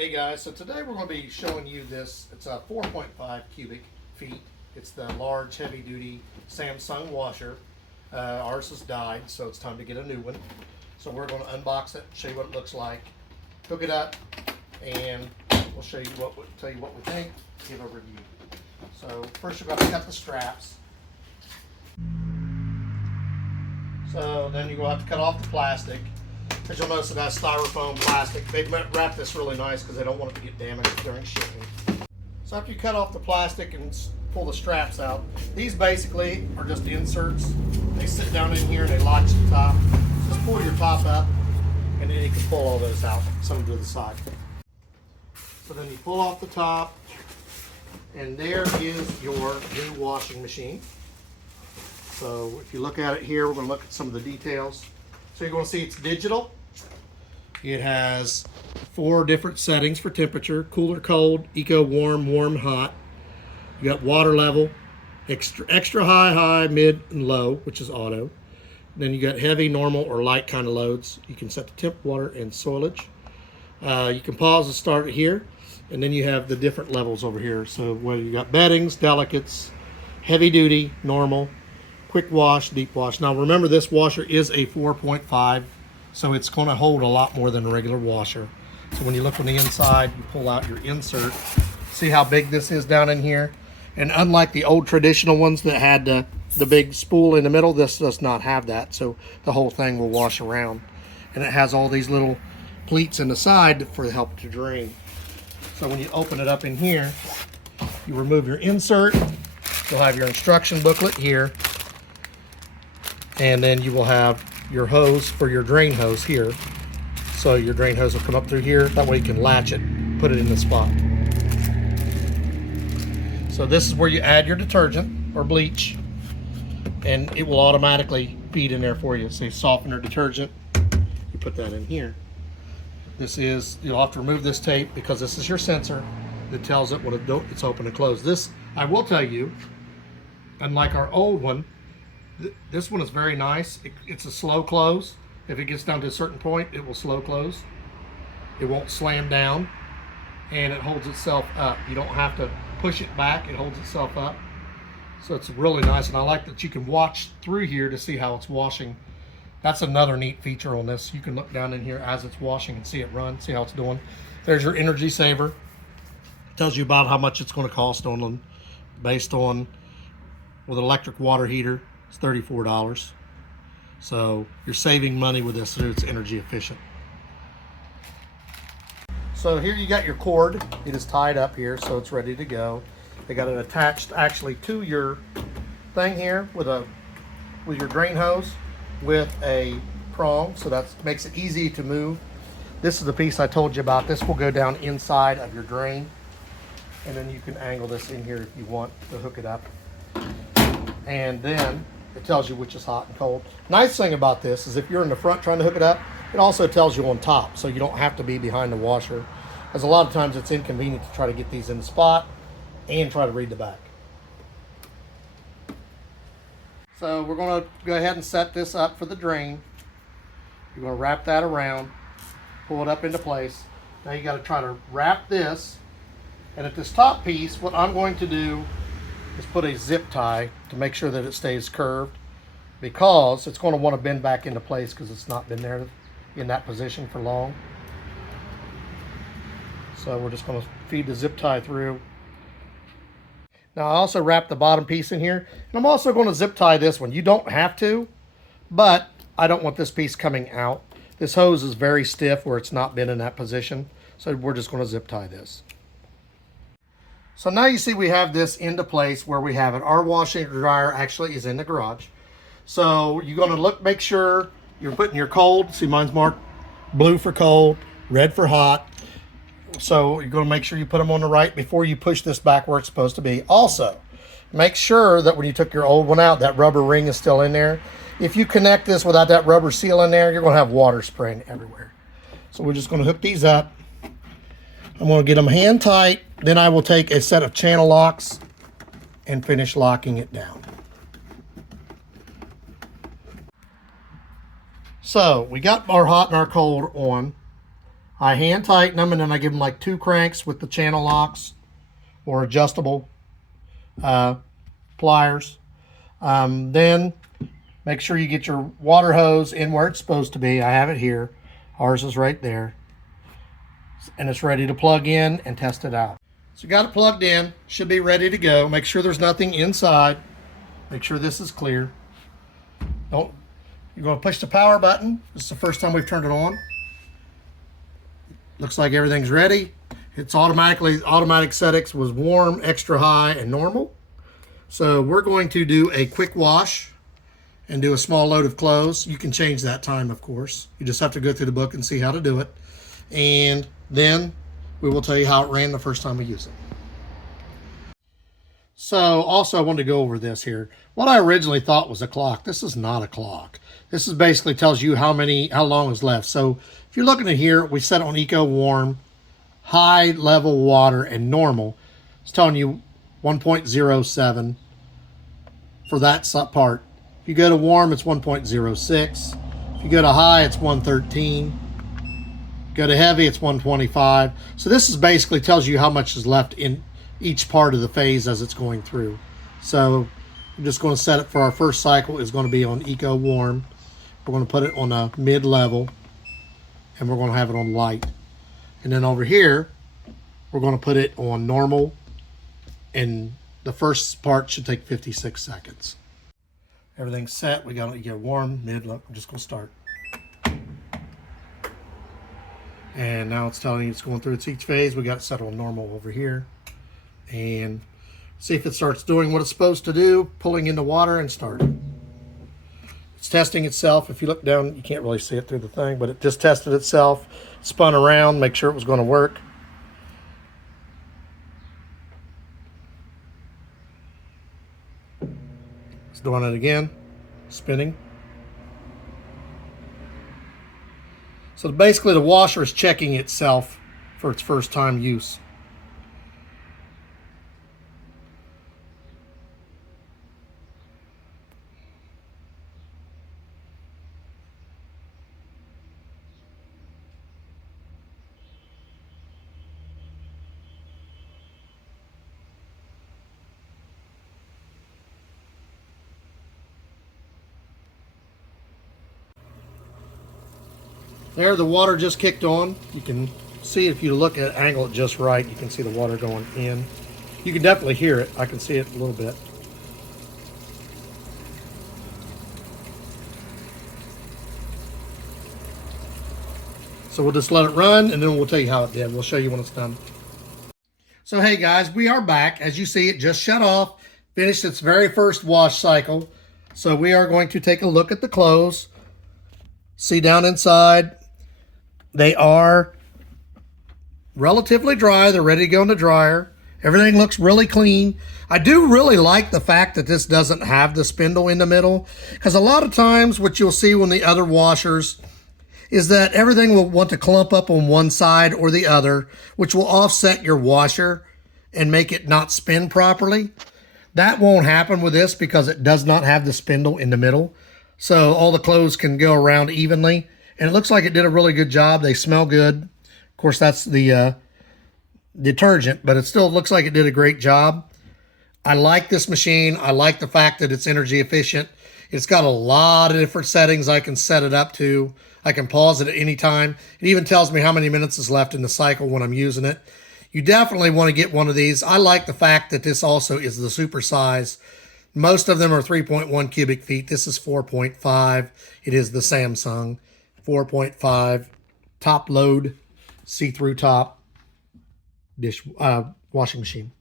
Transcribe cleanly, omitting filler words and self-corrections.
Hey guys, so today we're going to be showing you this. It's a 4.5 cubic feet. It's the large heavy duty Samsung washer. Ours has died, so it's time to get a new one. So we're going to unbox it, show you what it looks like, hook it up, and we'll show you tell you what we think, give a review. So first you're going to cut the straps. So then you're going to have to cut off the plastic. As you'll notice, it has styrofoam plastic. They wrap this really nice because they don't want it to get damaged during shipping. So after you cut off the plastic and pull the straps out, these basically are just inserts. They sit down in here and they latch the top. Just pull your top up and then you can pull all those out, set them to the side. So then you pull off the top and there is your new washing machine. So if you look at it here, we're going to look at some of the details. So you're going to see it's digital. It has 4 different settings for temperature: cooler, cold, eco, warm, warm, hot. You got water level, extra high, high, mid, and low, which is auto. Then you got heavy, normal, or light kind of loads. You can set the temp, water, and soilage. You can pause and start it here, and then you have the different levels over here. So whether you got beddings, delicates, heavy duty, normal, quick wash, deep wash. Now remember, this washer is a 4.5, so it's going to hold a lot more than a regular washer. So when you look on the inside, you pull out your insert. See how big this is down in here? And unlike the old traditional ones that had the big spool in the middle, this does not have that. So the whole thing will wash around. And it has all these little pleats in the side for the help to drain. So when you open it up in here, you remove your insert. You'll have your instruction booklet here. And then you will have your hose for your drain hose here. So your drain hose will come up through here. That way you can latch it, put it in the spot. So this is where you add your detergent or bleach, and it will automatically feed in there for you. Say softener detergent, you put that in here. This is, you'll have to remove this tape because this is your sensor that tells it when it's open and closed. This, I will tell you, unlike our old one, this one is very nice. It's a slow close. If it gets down to a certain point, it will slow close. It won't slam down, and it holds itself up. You don't have to push it back. It holds itself up. So it's really nice, and I like that you can watch through here to see how it's washing. That's another neat feature on this. You can look down in here as it's washing and see it run, see how it's doing. There's your energy saver. It tells you about how much it's going to cost on them based on, with an electric water heater, it's $34. So you're saving money with this, so it's energy efficient. So here you got your cord. It is tied up here, so it's ready to go. They got it attached actually to your thing here with your drain hose with a prong, so that makes it easy to move. This is the piece I told you about. This will go down inside of your drain, and then you can angle this in here if you want to hook it up. And then it tells you which is hot and cold. Nice thing about this is if you're in the front trying to hook it up, it also tells you on top, so you don't have to be behind the washer. Because a lot of times it's inconvenient to try to get these in the spot and try to read the back. So we're going to go ahead and set this up for the drain. You're going to wrap that around, pull it up into place. Now you got to try to wrap this, and at this top piece, what I'm going to do is put a zip tie to make sure that it stays curved, because it's going to want to bend back into place because it's not been there in that position for long. So we're just going to feed the zip tie through. Now I also wrapped the bottom piece in here, and I'm also going to zip tie this one. You don't have to, but I don't want this piece coming out. This hose is very stiff where it's not been in that position, so we're just going to zip tie this. So now you see we have this into place where we have it. Our washer and dryer actually is in the garage. So you're going to make sure you're putting your cold. See, mine's marked blue for cold, red for hot. So you're going to make sure you put them on the right before you push this back where it's supposed to be. Also, make sure that when you took your old one out, that rubber ring is still in there. If you connect this without that rubber seal in there, you're going to have water spraying everywhere. So we're just going to hook these up. I'm going to get them hand tight. Then I will take a set of channel locks and finish locking it down. So we got our hot and our cold on. I hand tighten them, and then I give them like 2 cranks with the channel locks or adjustable pliers. Then make sure you get your water hose in where it's supposed to be. I have it here. Ours is right there. And it's ready to plug in and test it out. So you got it plugged in. Should be ready to go. Make sure there's nothing inside. Make sure this is clear. You're going to push the power button. This is the first time we've turned it on. Looks like everything's ready. It's automatic settings was warm, extra high, and normal. So we're going to do a quick wash and do a small load of clothes. You can change that time, of course. You just have to go through the book and see how to do it. And then we will tell you how it ran the first time we use it. So also I wanted to go over this here. What I originally thought was a clock. This is not a clock. This is basically tells you how long is left. So if you're looking at here, we set it on Eco Warm, high level water, and normal. It's telling you 1.07 for that part. If you go to warm, it's 1.06. If you go to high, it's 113. Go to heavy, it's 125. So this is basically tells you how much is left in each part of the phase as it's going through. So I'm just going to set it for our first cycle is going to be on Eco Warm. We're going to put it on a mid-level, and we're going to have it on light. And then over here, we're going to put it on normal, and the first part should take 56 seconds. Everything's set. We got to get warm, mid-level. I'm just going to start. And now it's telling you it's going through each phase. We got it set on normal over here. And see if it starts doing what it's supposed to do, pulling into water and starting. It's testing itself. If you look down, you can't really see it through the thing, but it just tested itself, spun around, make sure it was going to work. It's doing it again, spinning. So basically the washer is checking itself for its first time use. There, the water just kicked on. You can see if you look at angle it just right, you can see the water going in. You can definitely hear it. I can see it a little bit. So we'll just let it run, and then we'll tell you how it did. We'll show you when it's done. So hey guys, we are back. As you see, it just shut off, finished its very first wash cycle. So we are going to take a look at the clothes. See down inside. They are relatively dry. They're ready to go in the dryer. Everything looks really clean. I do really like the fact that this doesn't have the spindle in the middle, because a lot of times what you'll see when the other washers is that everything will want to clump up on one side or the other, which will offset your washer and make it not spin properly. That won't happen with this because it does not have the spindle in the middle. So all the clothes can go around evenly. And it looks like it did a really good job. They smell good. Of course, that's the detergent, but it still looks like it did a great job. I like this machine. I like the fact that it's energy efficient. It's got a lot of different settings I can set it up to. I can pause it at any time. It even tells me how many minutes is left in the cycle when I'm using it. You definitely want to get one of these. I like the fact that this also is the super size. Most of them are 3.1 cubic feet. This is 4.5. It is the Samsung 4.5 top load, see-through top dish washing machine.